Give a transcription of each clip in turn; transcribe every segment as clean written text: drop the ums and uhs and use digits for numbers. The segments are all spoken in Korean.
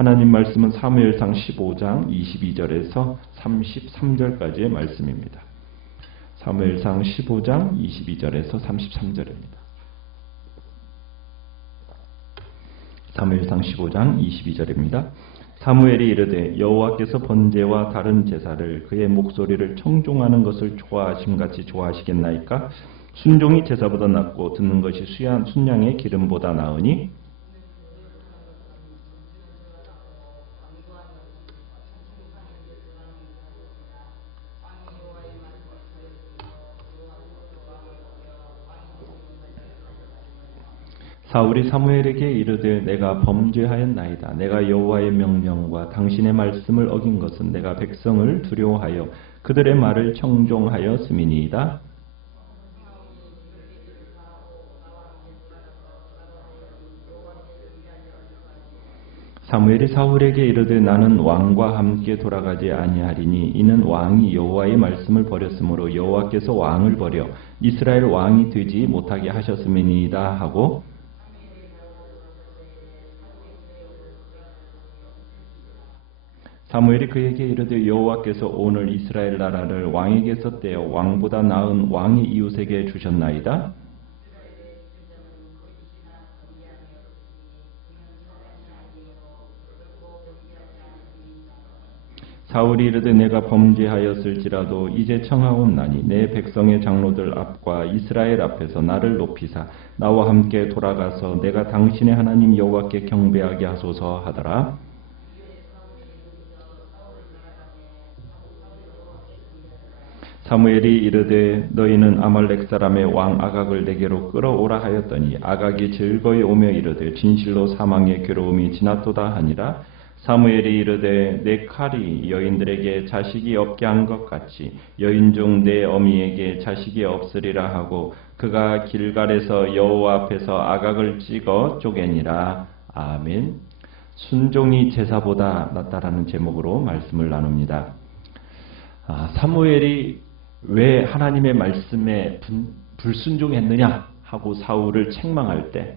하나님 말씀은 사무엘상 15장 22절에서 33절까지의 말씀입니다. 사무엘상 15장 22절에서 33절입니다. 사무엘상 15장 22절입니다. 사무엘이 이르되 여호와께서 번제와 다른 제사를 그의 목소리를 청종하는 것을 좋아하심같이 좋아하시겠나이까? 순종이 제사보다 낫고 듣는 것이 순양의 기름보다 나으니 사울이 사무엘에게 이르되 내가 범죄하였나이다. 내가 여호와의 명령과 당신의 말씀을 어긴 것은 내가 백성을 두려워하여 그들의 말을 청종하였음이니이다. 사무엘이 사울에게 이르되 나는 왕과 함께 돌아가지 아니하리니 이는 왕이 여호와의 말씀을 버렸으므로 여호와께서 왕을 버려 이스라엘 왕이 되지 못하게 하셨음이니이다 하고 사무엘이 그에게 이르되 여호와께서 오늘 이스라엘 나라를 왕에게서 떼어 왕보다 나은 왕의 이웃에게 주셨나이다. 사울이 이르되 내가 범죄하였을지라도 이제 청하옵나니 내 백성의 장로들 앞과 이스라엘 앞에서 나를 높이사 나와 함께 돌아가서 내가 당신의 하나님 여호와께 경배하게 하소서 하더라. 사무엘이 이르되 너희는 아말렉 사람의 왕 아각을 내게로 끌어오라 하였더니 아각이 즐거이 오며 이르되 진실로 사망의 괴로움이 지났도다 하니라. 사무엘이 이르되 내 칼이 여인들에게 자식이 없게 한 것 같이 여인 중 내 어미에게 자식이 없으리라 하고 그가 길갈에서 여호와 앞에서 아각을 찍어 쪼개니라. 아멘. 순종이 제사보다 낫다라는 제목으로 말씀을 나눕니다. 사무엘이 왜 하나님의 말씀에 불순종했느냐 하고 사울을 책망할 때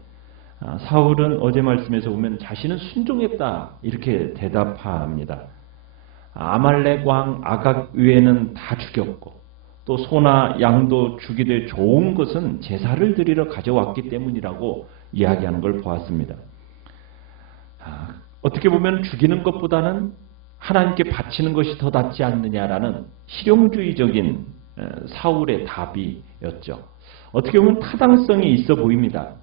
사울은 어제 말씀에서 보면 자신은 순종했다 이렇게 대답합니다. 아말렉 왕 아각 외에는 다 죽였고 또 소나 양도 죽이되 좋은 것은 제사를 드리러 가져왔기 때문이라고 이야기하는 걸 보았습니다. 어떻게 보면 죽이는 것보다는 하나님께 바치는 것이 더 낫지 않느냐라는 실용주의적인 사울의 답이었죠. 어떻게 보면 타당성이 있어 보입니다.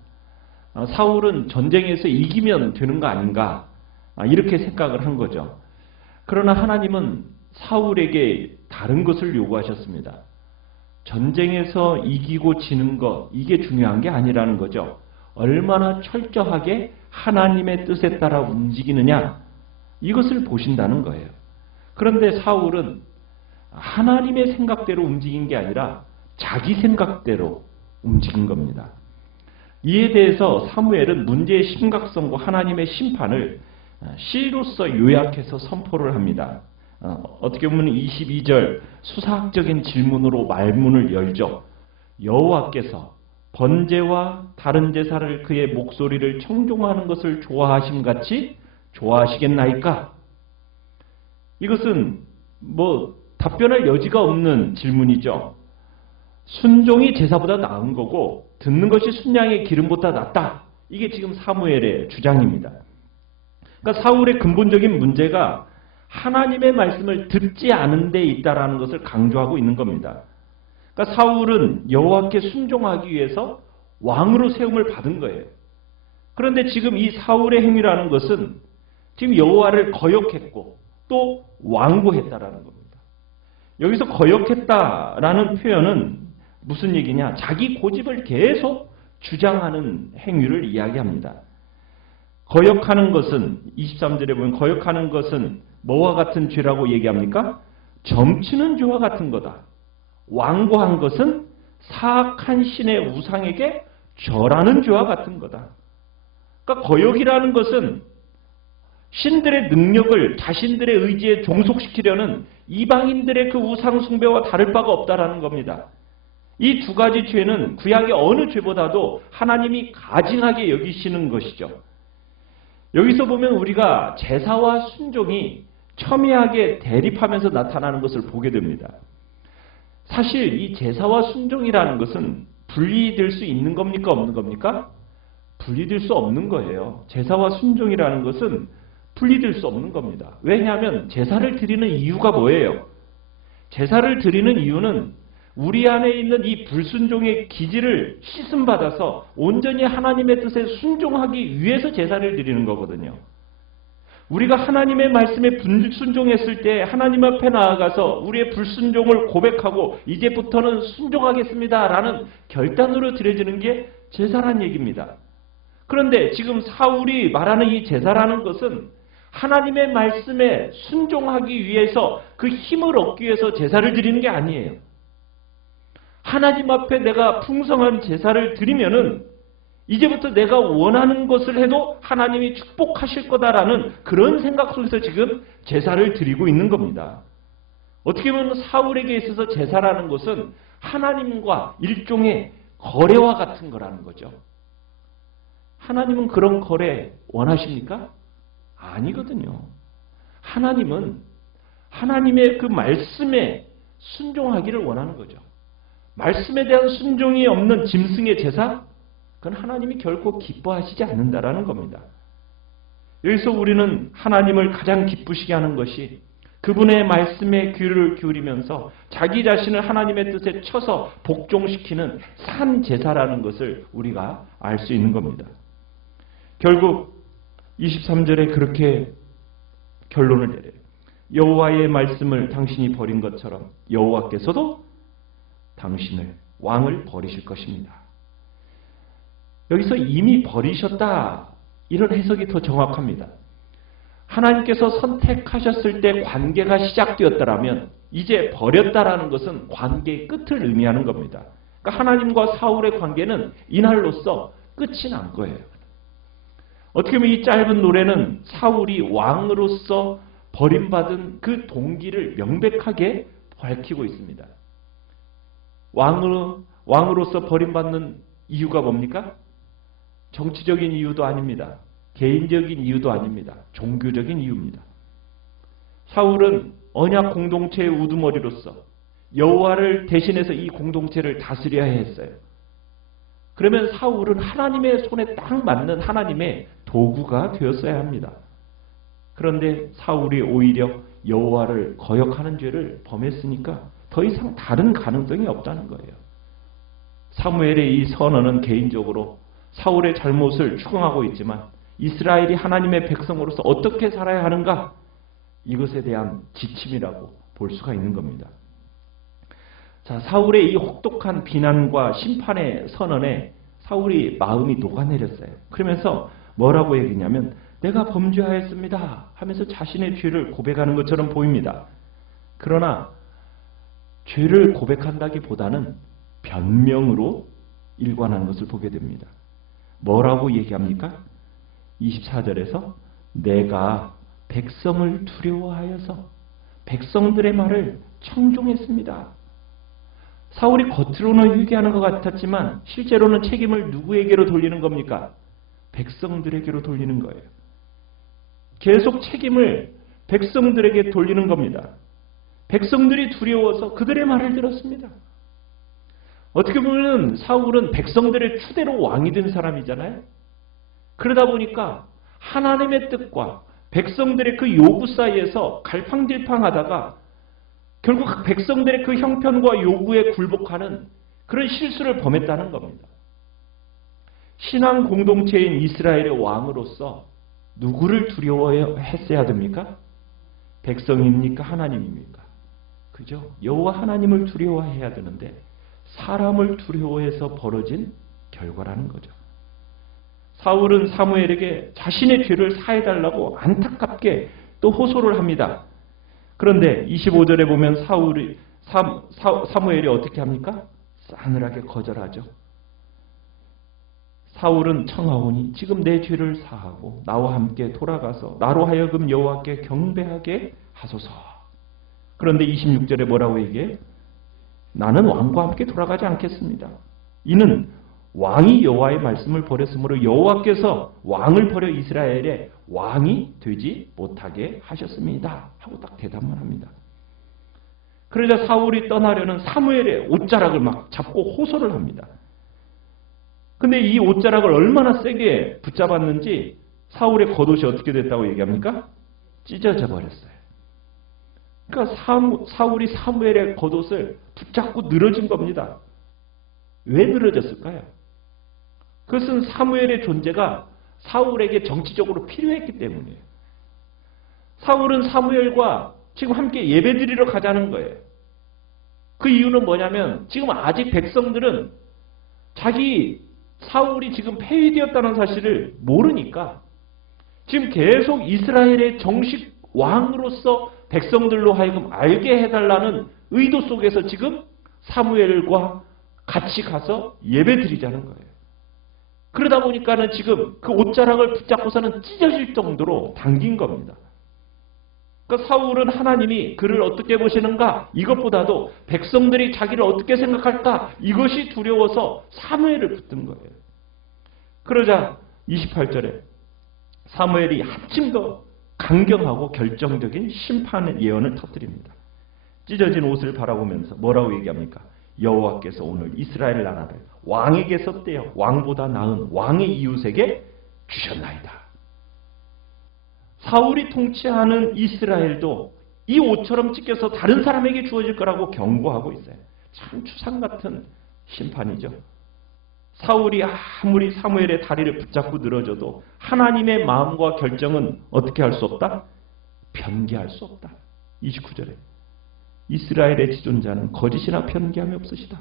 사울은 전쟁에서 이기면 되는 거 아닌가 이렇게 생각을 한 거죠. 그러나 하나님은 사울에게 다른 것을 요구하셨습니다. 전쟁에서 이기고 지는 것 이게 중요한 게 아니라는 거죠. 얼마나 철저하게 하나님의 뜻에 따라 움직이느냐 이것을 보신다는 거예요. 그런데 사울은 하나님의 생각대로 움직인 게 아니라 자기 생각대로 움직인 겁니다. 이에 대해서 사무엘은 문제의 심각성과 하나님의 심판을 시로서 요약해서 선포를 합니다. 어떻게 보면 22절 수사학적인 질문으로 말문을 열죠. 여호와께서 번제와 다른 제사를 그의 목소리를 청종하는 것을 좋아하심같이 좋아하시겠나이까? 이것은 답변할 여지가 없는 질문이죠. 순종이 제사보다 나은 거고 듣는 것이 순양의 기름보다 낫다. 이게 지금 사무엘의 주장입니다. 그러니까 사울의 근본적인 문제가 하나님의 말씀을 듣지 않은 데 있다라는 것을 강조하고 있는 겁니다. 그러니까 사울은 여호와께 순종하기 위해서 왕으로 세움을 받은 거예요. 그런데 지금 이 사울의 행위라는 것은 지금 여호와를 거역했고 또 완고했다라는 겁니다. 여기서 거역했다라는 표현은 무슨 얘기냐? 자기 고집을 계속 주장하는 행위를 이야기합니다. 거역하는 것은 23절에 보면 거역하는 것은 뭐와 같은 죄라고 얘기합니까? 점치는 죄와 같은 거다. 완고한 것은 사악한 신의 우상에게 절하는 죄와 같은 거다. 그러니까 거역이라는 것은 신들의 능력을 자신들의 의지에 종속시키려는 이방인들의 그 우상 숭배와 다를 바가 없다라는 겁니다. 이 두 가지 죄는 구약의 어느 죄보다도 하나님이 가증하게 여기시는 것이죠. 여기서 보면 우리가 제사와 순종이 첨예하게 대립하면서 나타나는 것을 보게 됩니다. 사실 이 제사와 순종이라는 것은 분리될 수 있는 겁니까? 없는 겁니까? 분리될 수 없는 거예요. 제사와 순종이라는 것은 분리될 수 없는 겁니다. 왜냐하면 제사를 드리는 이유가 뭐예요? 제사를 드리는 이유는 우리 안에 있는 이 불순종의 기질을 씻음받아서 온전히 하나님의 뜻에 순종하기 위해서 제사를 드리는 거거든요. 우리가 하나님의 말씀에 불순종했을 때 하나님 앞에 나아가서 우리의 불순종을 고백하고 이제부터는 순종하겠습니다 라는 결단으로 드려지는 게 제사란 얘기입니다. 그런데 지금 사울이 말하는 이 제사라는 것은 하나님의 말씀에 순종하기 위해서 그 힘을 얻기 위해서 제사를 드리는 게 아니에요. 하나님 앞에 내가 풍성한 제사를 드리면은 이제부터 내가 원하는 것을 해도 하나님이 축복하실 거다라는 그런 생각 속에서 지금 제사를 드리고 있는 겁니다. 어떻게 보면 사울에게 있어서 제사라는 것은 하나님과 일종의 거래와 같은 거라는 거죠. 하나님은 그런 거래 원하십니까? 아니거든요. 하나님은 하나님의 그 말씀에 순종하기를 원하는 거죠. 말씀에 대한 순종이 없는 짐승의 제사? 그건 하나님이 결코 기뻐하시지 않는다라는 겁니다. 여기서 우리는 하나님을 가장 기쁘시게 하는 것이 그분의 말씀에 귀를 기울이면서 자기 자신을 하나님의 뜻에 쳐서 복종시키는 산 제사라는 것을 우리가 알 수 있는 겁니다. 결국 23절에 그렇게 결론을 내려요. 여호와의 말씀을 당신이 버린 것처럼 여호와께서도 당신을 왕을 버리실 것입니다. 여기서 이미 버리셨다 이런 해석이 더 정확합니다. 하나님께서 선택하셨을 때 관계가 시작되었다라면 이제 버렸다라는 것은 관계의 끝을 의미하는 겁니다. 그러니까 하나님과 사울의 관계는 이날로써 끝이 난 거예요. 어떻게 보면 이 짧은 노래는 사울이 왕으로서 버림받은 그 동기를 명백하게 밝히고 있습니다. 왕으로서 버림받는 이유가 뭡니까? 정치적인 이유도 아닙니다. 개인적인 이유도 아닙니다. 종교적인 이유입니다. 사울은 언약 공동체의 우두머리로서 여호와를 대신해서 이 공동체를 다스려야 했어요. 그러면 사울은 하나님의 손에 딱 맞는 하나님의 도구가 되었어야 합니다. 그런데 사울이 오히려 여호와를 거역하는 죄를 범했으니까 더 이상 다른 가능성이 없다는 거예요. 사무엘의 이 선언은 개인적으로 사울의 잘못을 추궁하고 있지만 이스라엘이 하나님의 백성으로서 어떻게 살아야 하는가? 이것에 대한 지침이라고 볼 수가 있는 겁니다. 자, 사울의 이 혹독한 비난과 심판의 선언에 사울이 마음이 녹아내렸어요. 그러면서 뭐라고 얘기냐면 내가 범죄하였습니다 하면서 자신의 죄를 고백하는 것처럼 보입니다. 그러나 죄를 고백한다기보다는 변명으로 일관하는 것을 보게 됩니다. 뭐라고 얘기합니까? 24절에서 내가 백성을 두려워하여서 백성들의 말을 청종했습니다. 사울이 겉으로는 회개하는 것 같았지만 실제로는 책임을 누구에게로 돌리는 겁니까? 백성들에게로 돌리는 거예요. 계속 책임을 백성들에게 돌리는 겁니다. 백성들이 두려워서 그들의 말을 들었습니다. 어떻게 보면 사울은 백성들의 추대로 왕이 된 사람이잖아요. 그러다 보니까 하나님의 뜻과 백성들의 그 요구 사이에서 갈팡질팡하다가 결국 백성들의 그 형편과 요구에 굴복하는 그런 실수를 범했다는 겁니다. 신앙 공동체인 이스라엘의 왕으로서 누구를 두려워했어야 됩니까? 백성입니까? 하나님입니까? 그죠? 여호와 하나님을 두려워해야 되는데 사람을 두려워해서 벌어진 결과라는 거죠. 사울은 사무엘에게 자신의 죄를 사해달라고 안타깝게 또 호소를 합니다. 그런데 25절에 보면 사무엘이 어떻게 합니까? 싸늘하게 거절하죠. 사울은 청하오니 지금 내 죄를 사하고 나와 함께 돌아가서 나로 하여금 여호와께 경배하게 하소서. 그런데 26절에 뭐라고 얘기해? 나는 왕과 함께 돌아가지 않겠습니다. 이는 왕이 여호와의 말씀을 버렸으므로 여호와께서 왕을 버려 이스라엘의 왕이 되지 못하게 하셨습니다. 하고 딱 대답만 합니다. 그러자 사울이 떠나려는 사무엘의 옷자락을 막 잡고 호소를 합니다. 근데 이 옷자락을 얼마나 세게 붙잡았는지 사울의 겉옷이 어떻게 됐다고 얘기합니까? 찢어져 버렸어요. 그러니까 사울이 사무엘의 겉옷을 붙잡고 늘어진 겁니다. 왜 늘어졌을까요? 그것은 사무엘의 존재가 사울에게 정치적으로 필요했기 때문이에요. 사울은 사무엘과 지금 함께 예배드리러 가자는 거예요. 그 이유는 뭐냐면 지금 아직 백성들은 자기 사울이 지금 폐위되었다는 사실을 모르니까 지금 계속 이스라엘의 정식 왕으로서 백성들로 하여금 알게 해달라는 의도 속에서 지금 사무엘과 같이 가서 예배드리자는 거예요. 그러다 보니까는 지금 그 옷자락을 붙잡고서는 찢어질 정도로 당긴 겁니다. 그러니까 사울은 하나님이 그를 어떻게 보시는가? 이것보다도 백성들이 자기를 어떻게 생각할까? 이것이 두려워서 사무엘을 붙든 거예요. 그러자 28절에 사무엘이 한층 더 강경하고 결정적인 심판의 예언을 터뜨립니다. 찢어진 옷을 바라보면서 뭐라고 얘기합니까? 여호와께서 오늘 이스라엘 나라를 왕에게서 떼어 왕보다 나은 왕의 이웃에게 주셨나이다. 사울이 통치하는 이스라엘도 이 옷처럼 찢겨서 다른 사람에게 주어질 거라고 경고하고 있어요. 참 추상 같은 심판이죠. 사울이 아무리 사무엘의 다리를 붙잡고 늘어져도 하나님의 마음과 결정은 어떻게 할 수 없다? 변개할 수 없다. 29절에 이스라엘의 지존자는 거짓이나 변개함이 없으시다.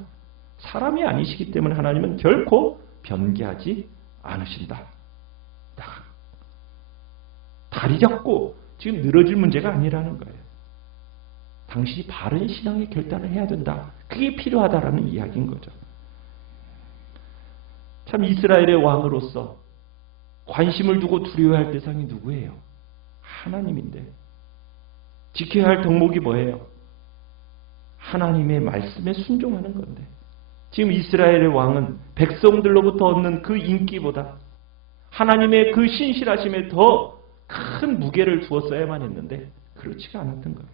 사람이 아니시기 때문에 하나님은 결코 변개하지 않으신다. 다리 잡고 지금 늘어질 문제가 아니라는 거예요. 당신이 바른 신앙의 결단을 해야 된다. 그게 필요하다라는 이야기인 거죠. 참 이스라엘의 왕으로서 관심을 두고 두려워할 대상이 누구예요? 하나님인데. 지켜야 할 덕목이 뭐예요? 하나님의 말씀에 순종하는 건데. 지금 이스라엘의 왕은 백성들로부터 얻는 그 인기보다 하나님의 그 신실하심에 더 큰 무게를 두었어야만 했는데 그렇지가 않았던 거예요.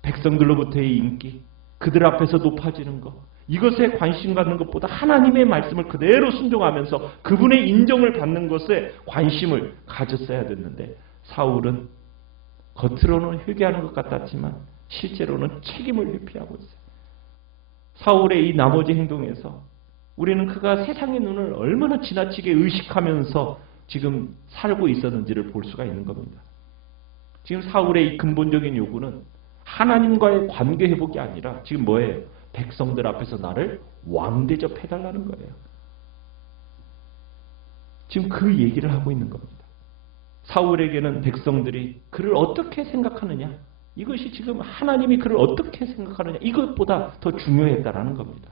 백성들로부터의 인기, 그들 앞에서 높아지는 것, 이것에 관심 갖는 것보다 하나님의 말씀을 그대로 순종하면서 그분의 인정을 받는 것에 관심을 가졌어야 됐는데 사울은 겉으로는 회개하는 것 같았지만 실제로는 책임을 회피하고 있어요. 사울의 이 나머지 행동에서 우리는 그가 세상의 눈을 얼마나 지나치게 의식하면서 지금 살고 있었는지를 볼 수가 있는 겁니다. 지금 사울의 이 근본적인 요구는 하나님과의 관계 회복이 아니라 지금 뭐예요? 백성들 앞에서 나를 왕 대접해달라는 거예요. 지금 그 얘기를 하고 있는 겁니다. 사울에게는 백성들이 그를 어떻게 생각하느냐, 이것이 지금 하나님이 그를 어떻게 생각하느냐, 이것보다 더 중요했다라는 겁니다.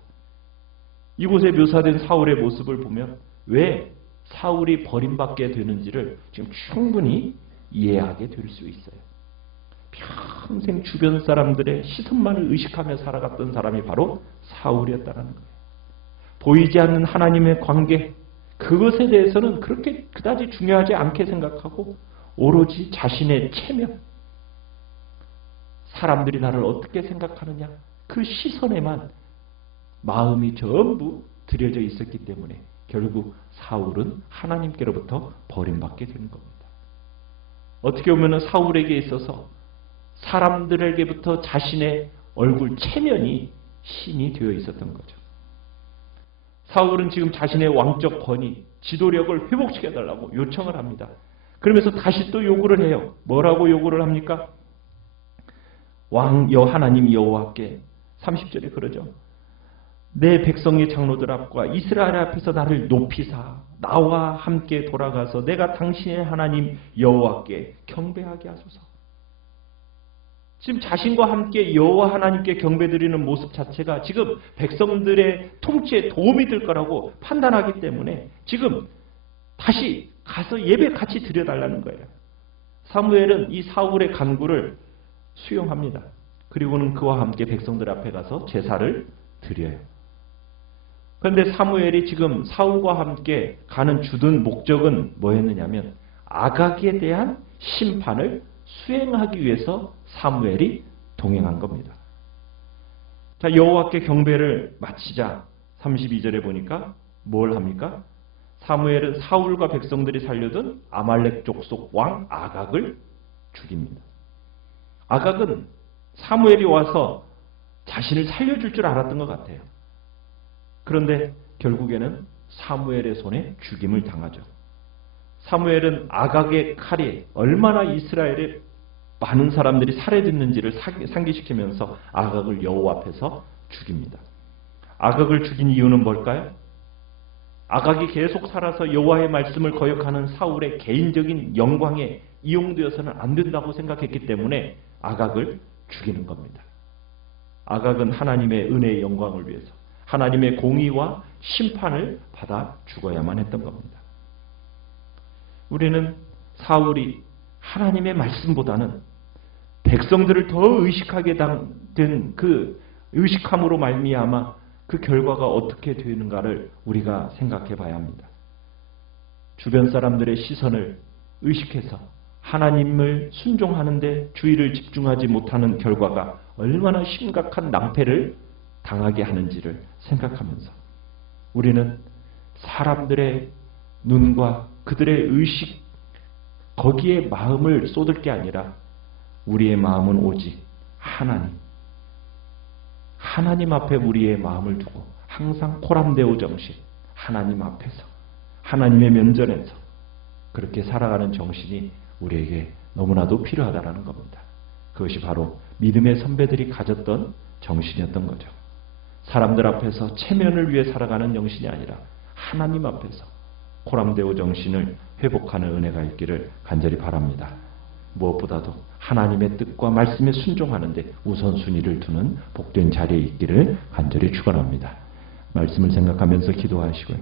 이곳에 묘사된 사울의 모습을 보면 왜 사울이 버림받게 되는지를 지금 충분히 이해하게 될 수 있어요. 평생 주변 사람들의 시선만을 의식하며 살아갔던 사람이 바로 사울이었다는 거예요. 보이지 않는 하나님의 관계, 그것에 대해서는 그렇게 그다지 중요하지 않게 생각하고 오로지 자신의 체면, 사람들이 나를 어떻게 생각하느냐, 그 시선에만 마음이 전부 들여져 있었기 때문에 결국 사울은 하나님께로부터 버림받게 되는 겁니다. 어떻게 보면 사울에게 있어서 사람들에게부터 자신의 얼굴 체면이 신이 되어 있었던 거죠. 사울은 지금 자신의 왕적 권위, 지도력을 회복시켜달라고 요청을 합니다. 그러면서 다시 또 요구를 해요. 뭐라고 요구를 합니까? 왕 하나님 여호와께 30절에 그러죠. 내 백성의 장로들 앞과 이스라엘 앞에서 나를 높이사 나와 함께 돌아가서 내가 당신의 하나님 여호와께 경배하게 하소서. 지금 자신과 함께 여호와 하나님께 경배드리는 모습 자체가 지금 백성들의 통치에 도움이 될 거라고 판단하기 때문에 지금 다시 가서 예배 같이 드려달라는 거예요. 사무엘은 이 사울의 간구를 수용합니다. 그리고는 그와 함께 백성들 앞에 가서 제사를 드려요. 그런데 사무엘이 지금 사울과 함께 가는 주둔 목적은 뭐였느냐면 아각에 대한 심판을 수행하기 위해서 사무엘이 동행한 겁니다. 자, 여호와께 경배를 마치자 32절에 보니까 뭘 합니까? 사무엘은 사울과 백성들이 살려둔 아말렉 족속 왕 아각을 죽입니다. 아각은 사무엘이 와서 자신을 살려줄 줄 알았던 것 같아요. 그런데 결국에는 사무엘의 손에 죽임을 당하죠. 사무엘은 아각의 칼이 얼마나 이스라엘의 많은 사람들이 살해됐는지를 상기시키면서 아각을 여호와 앞에서 죽입니다. 아각을 죽인 이유는 뭘까요? 아각이 계속 살아서 여호와의 말씀을 거역하는 사울의 개인적인 영광에 이용되어서는 안 된다고 생각했기 때문에 아각을 죽이는 겁니다. 아각은 하나님의 은혜의 영광을 위해서 하나님의 공의와 심판을 받아 죽어야만 했던 겁니다. 우리는 사울이 하나님의 말씀보다는 백성들을 더 의식하게 된 그 의식함으로 말미암아 그 결과가 어떻게 되는가를 우리가 생각해 봐야 합니다. 주변 사람들의 시선을 의식해서 하나님을 순종하는데 주의를 집중하지 못하는 결과가 얼마나 심각한 낭패를 당하게 하는지를 생각하면서 우리는 사람들의 눈과 그들의 의식 거기에 마음을 쏟을 게 아니라 우리의 마음은 오직 하나님 앞에 우리의 마음을 두고 항상 코람데오 정신, 하나님 앞에서 하나님의 면전에서 그렇게 살아가는 정신이 우리에게 너무나도 필요하다는 겁니다. 그것이 바로 믿음의 선배들이 가졌던 정신이었던 거죠. 사람들 앞에서 체면을 위해 살아가는 정신이 아니라 하나님 앞에서 코람데오 정신을 회복하는 은혜가 있기를 간절히 바랍니다. 무엇보다도 하나님의 뜻과 말씀에 순종하는 데 우선순위를 두는 복된 자리에 있기를 간절히 축원합니다. 말씀을 생각하면서 기도하시고요.